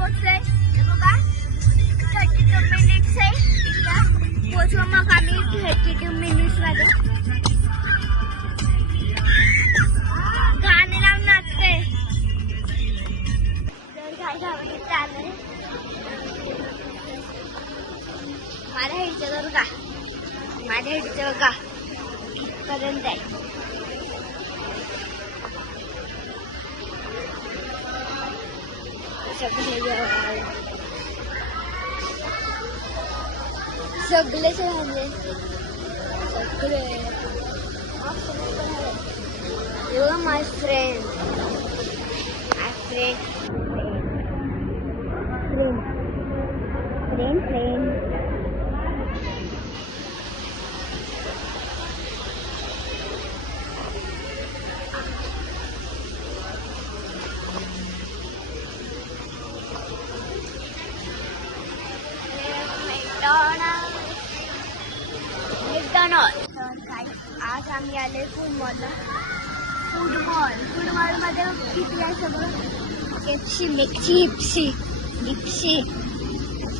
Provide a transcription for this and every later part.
पोहोचलोय. बघा 32 मिनिट्स आहे. पोहोचलो मग आम्ही 32 मिनिट्स मध्ये. गाणे लावून नाचते. तर काय चाललंय माझ्या हेडचं बघा. माझ्या हेडचं बघा कितपर्यंत आहे. सगळे झाले सगळे. माय फ्रेंड फ्रेंड फ्रेंड फ्रेंड आज आम्ही आले फूड मॉल मध्ये किती आहे सगळं. पेप्सी मिक्सी लिप्सी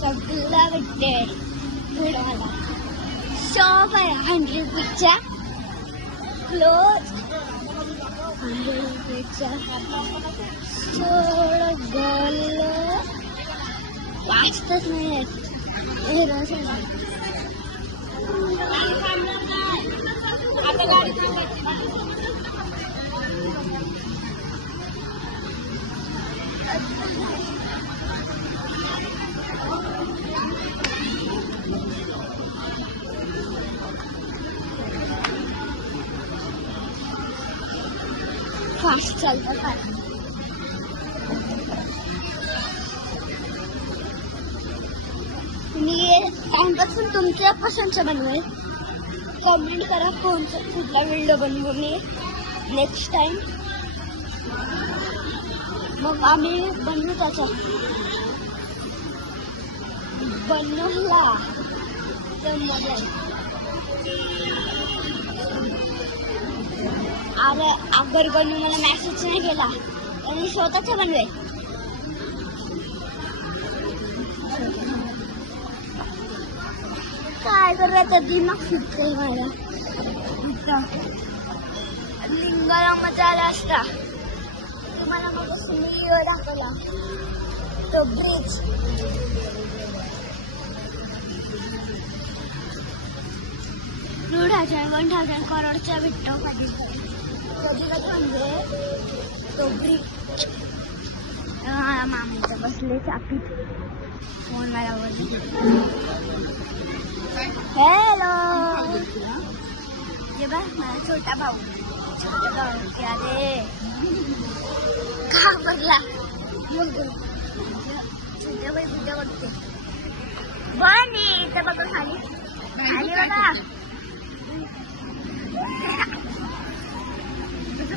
सगळं भेटते फूड मॉल. शॉप आहे 100 रुपीचा. क्लोज 100 रुपीचा. सगळं वाचतच नाही. आता गाडी फास्ट चालतं काय. मी टाइमपासून तुमच्या पसंतचं बनवेल. कमेंट करा कुठला व्हिडिओ बनवू मी नेक्स्ट टाइम. मग आम्ही बनवू त्याचा बनवला तर मजा. अरे अगर बनवू मला मेसेज नाही केला आणि स्वतःचा बनवेल. काय करायचं दिमाग फिरतंय माझा. लिंगाला मजा आला असता तुम्हाला. मग मी दाखवला तो ब्रिज. $1,000 करोडचा भेटतो कधी कधी म्हणजे तो ब्रिज. मामाचं बसले चाकीत फोन मला बोलले. हॅलो ये बघ माझा छोटा भाऊ. अरे का बघला छोट्या बाई कुठे बघते. बनी इथं बघ खाली खाली बघा.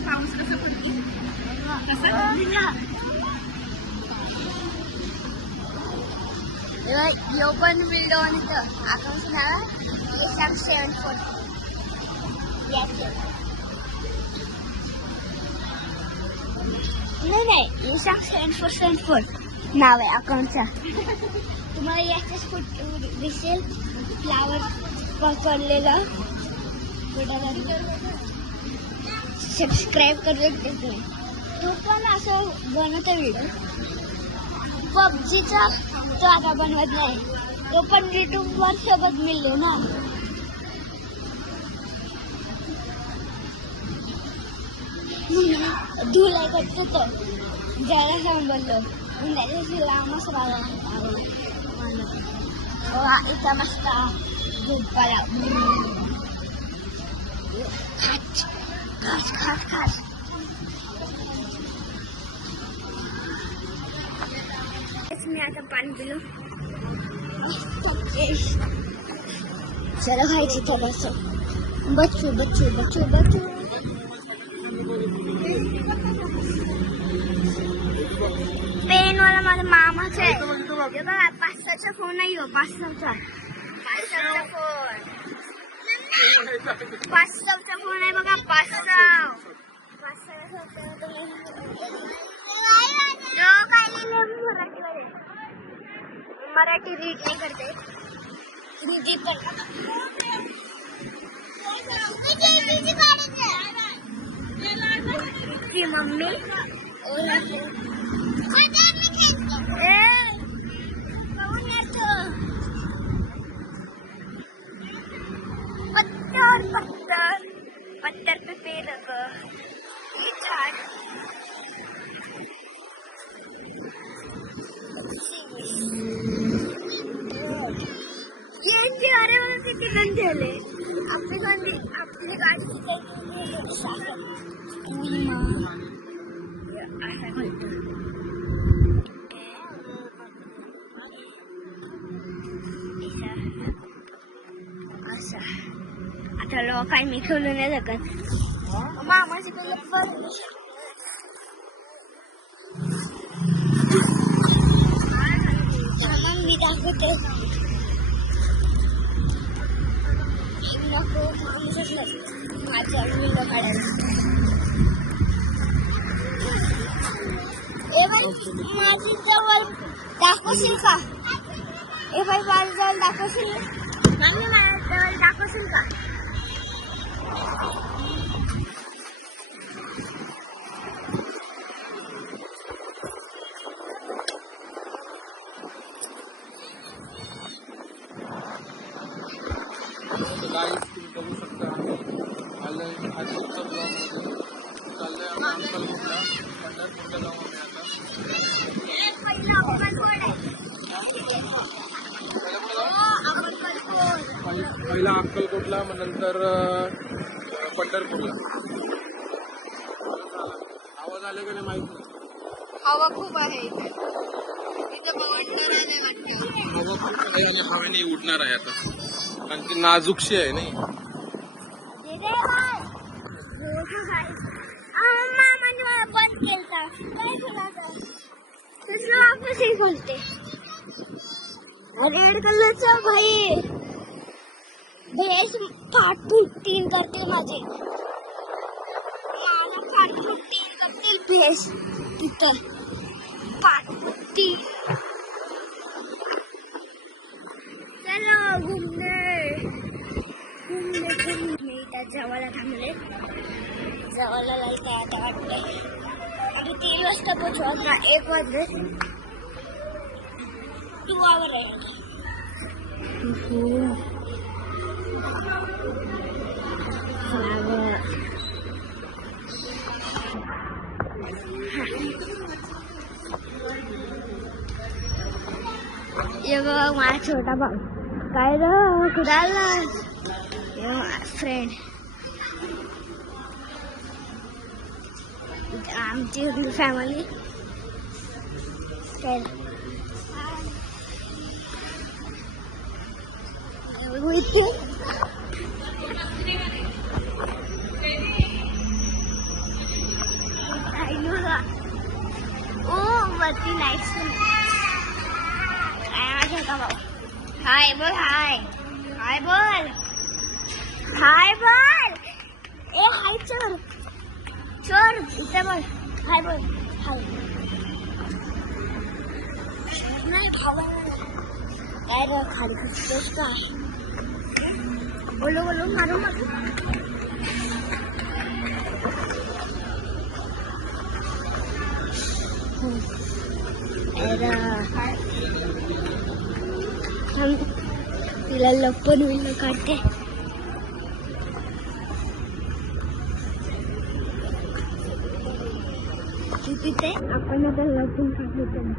पाऊस कसं पडते यो पण व्हिडिओ अकाउंट नाव यशांक 74. नाही यशांक 7474 नाव आहे अकाउंटचा. तुम्हाला याचेच दिसेल फ्लावर पकडलेलं. सबस्क्राईब करू तुम्ही. तो पण असं बनवतो व्हिडिओ. पबजीचा तो आता बनवत नाही. तो पण युट्यूबवर सोबत मिळलो ना. धुलाई करतो तो जरा सांग बोललो. लांबच राहा इथं मस्त झोपाला. खास खास खास मी आता पाणी पिलो. चला खायची थोडंसं. बच्चू बच्चू बच्चू बच्चू पेन वाला माझा मामाचा आहे. बघा 5-6चा फोन नाही हो. 5-6चा फोन. 5-6चा फोन आहे बघा. 5-6 काय लिहिलंय मराठीमध्ये. मराठी रीड नाही करते, हिंदी पण. की मम्मी पत्थर पत्थर पत्थर पे पेड़ ये झाड़ ये अरे किती गंदे आले. आपली गाडी असं आता लोक काही मी खेळू नाही शकत. मामाची मी दाखवते. नको माणूसच नसतं माझ्या व्हिडिओ काढायला. ए बाई माझी जवळ दाखवशील का? ए बाई माझी जवळ दाखवशील? मम्मी माझ्या जवळ दाखवशील का? बघू शकता आलंय आजच्या ब्लॉगमध्ये चाललंय आम्ही अक्कलकोटला पंढरपूरच्या गावामध्ये आता पहिला अक्कलकोटला मग नंतर पंढरपूरला. आवाज आले का नाही माहिती. हवा खूप आहे इथे हवा खूप आहे आणि हवेने उडणार आहे आता कारण ती नाजूकशी आहे नाही. बंद केलता काय बोलते रेड कलरचा भाई भेस फाटून तीन करते माझे. मला फाटून तीन करतील भेस तिथं पाटी. चलो घुमने मी त्या जवळला थांबले. जवळला लाईट आहे आता वाटतंय अभी 3 वाजता पोहोचू. आता 1 वाजले. 2 आवर आहे. ये बघ माझा छोटा भाऊ काय र कुडाला फ्रेंड. आमची फॅमिली वरती लाईट्स काय भाऊ. हाय बोल. हाय हाय बोल. हाय बोल. ए हाय चोर चोर इथे बोल. हाय बोल. हाय नाही भावा काय रे खाली खुशतेस का? बोलो बोलो मारो मारो. हम तिला लपन विल्ल काढते. तिथे आपण आता लपून काढतो त्यांना.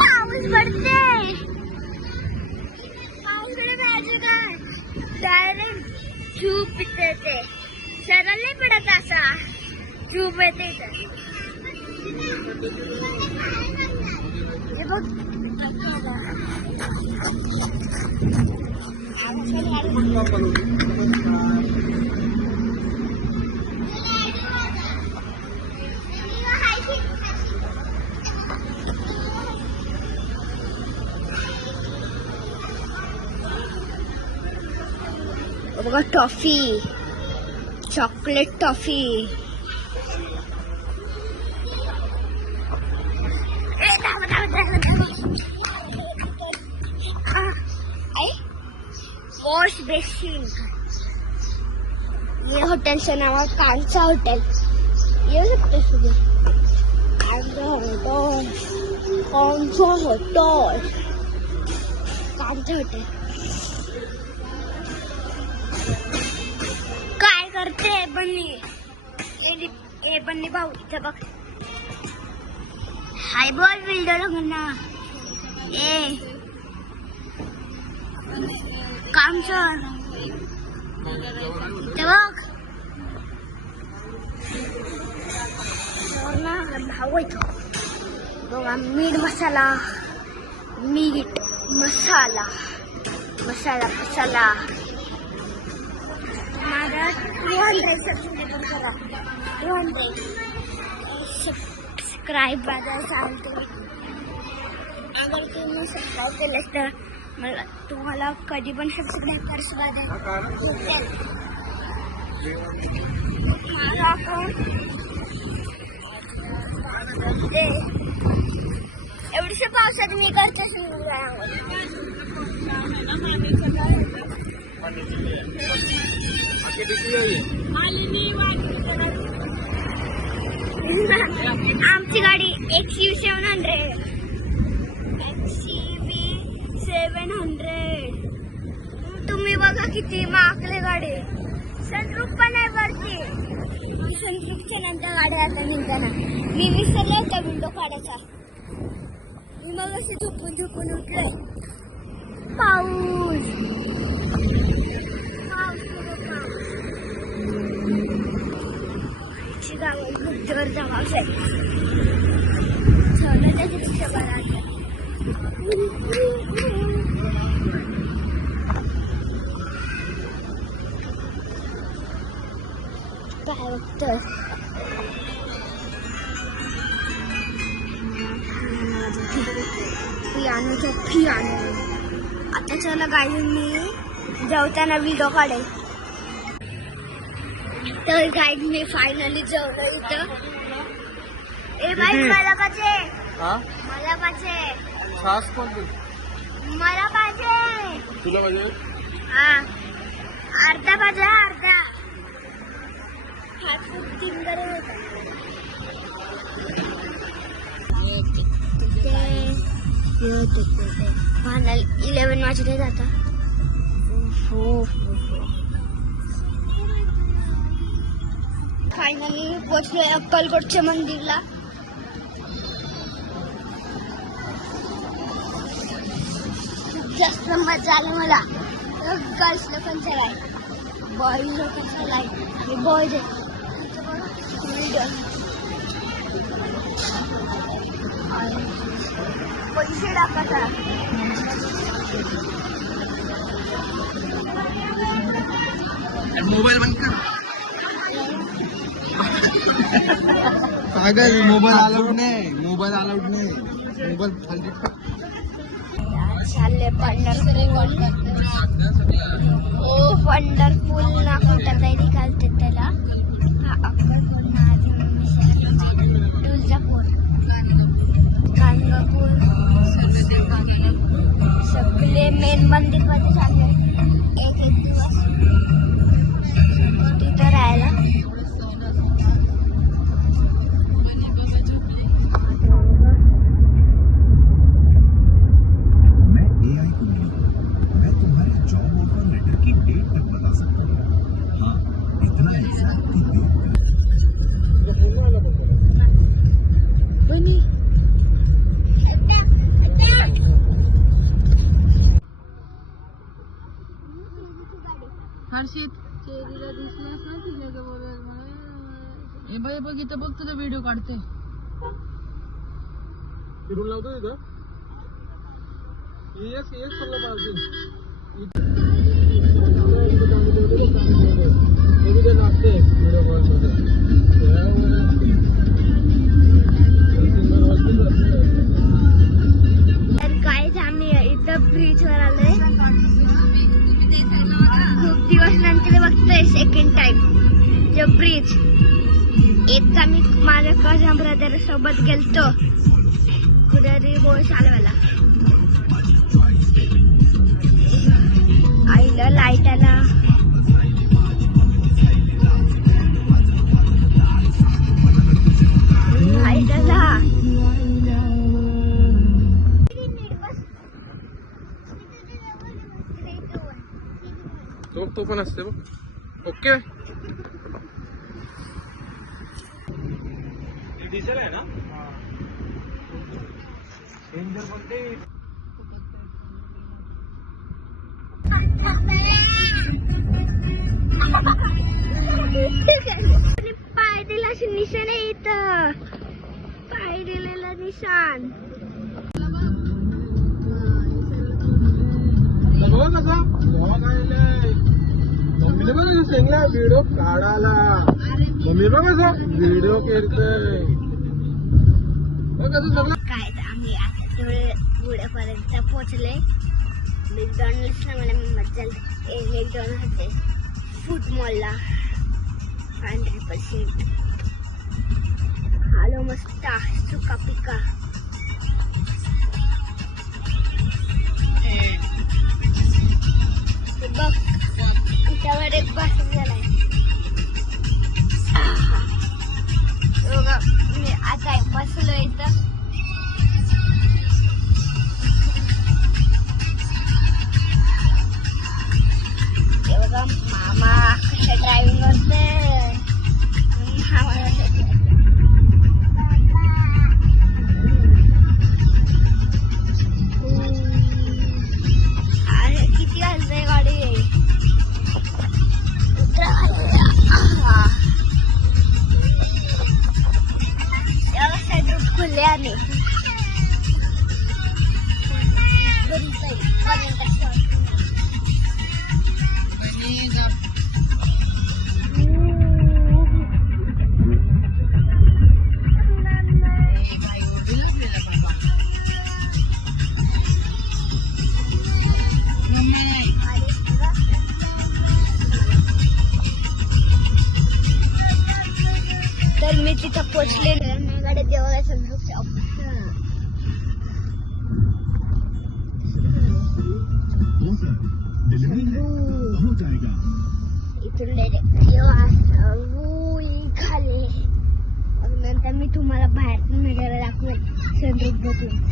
पाऊस पडते. पाऊसकडे पाहिजे काय डायरेक्ट झूप येते. सरळ नाही पडत असा झूप येते. बघ बघा toffee, chocolate toffee. Wash basin. ये हॉटेलचं नाव आहे कांचा हॉटेल. येऊ शकते तुम्ही. कांचा हॉटेल, कांचा हॉटेल, कांचा हॉटेल. काय करते बन्नी भाऊ इथं बघ. हाय बोल व्हिडिओ ना. ए काम कर इथं बघ. भाऊ इथं बघा. मीठ मसाला, मसाला माझा 200 करा. 200 सबस्क्राईब चालते. अगर तुम्ही सबस्क्राईब केलंस तर मला तुम्हाला कधी पण सबस्क्राईब एवढीशा पावसात मी करते. आमची गाडी XUV700. तुम्ही बघा किती महागली गाडी. सनरूफ पण आहे वरती. सनरूफच्या नंतर गाड्या आता निघताना मी विसरले होता विंडो काढायचा. मी मग असे झोपून उठलोय. पाऊस गावात खूप जोरचा पाऊस आहे. काय बघतोय. पियानो. आता चला गाडी मी जेवताना व्हिडिओ काढेल. तर गाईड मी फायनली जेवलो इथं. ए बाई मला पाहिजे. छास कोणती मला पाहिजे. तुला पाहिजे. हा अर्धा पाहिजे. अर्धा हात खूप तिंगर होता. 11 वाजले जाता. फायनली पोहोचलोय अक्कलकोटच्या मंदिरला. जास्त मजा आली मला. गर्ल्स लोकांचा लाईन, बॉईज लोकांचा लाईन. बॉईज पैसे टाकायचा. मोबाईल बंद कर. पागल. मोबाईल अलाउड नाही. मोबाईल खाली. चालले पंढरपूर. ओ पंढरपूर ना कुठं तरी घालते त्याला. तुळजापूर, गाणगापूर सगळे मेन मंदिर मध्ये चालले. एक दिवस तिथं राहायला. हर्षित चेरीला दिसलास ना तिथे हे बाई बघ इथं बघ तुझा व्हिडिओ काढते. लावतो तिथं तर काहीच आम्ही इथं ब्रिजवर आलोय. खूप दिवस नंतर बघतोय सेकंड टाइम जो ब्रिज. एक आम्ही माझ्या कझन ब्रदर सोबत गेलतो कुठेतरी बोट चालवायला. आईला लाईटाला तो पण असते बघ. ओके डिझेल आहे ना. पाय दिला निशाण आहे इथं. पाय दिलेला निशाण. व्हिडिओ काढायला मम्मी बघा व्हिडिओ करतोय. काय आम्ही पुढेपर्यंत पोहोचले. मॅकडॉनल्ड्सला मला मज्जा मॅकडॉनल्ड फूड मॉलला 100%. आलो मस्त सुका पिका. बघ आमच्यावर एक बस झालाय. बघा मी आता बसलो इथं. बघा मामा कशा ड्रायव्हिंग करते. अरे किती वाजते गाडी. खुल्याने तर मी तिथं पोचले. गाडी देवाला इथून डायरेक्ट खाली. नंतर मी तुम्हाला बाहेर दाखवेल सनरूफ बघून.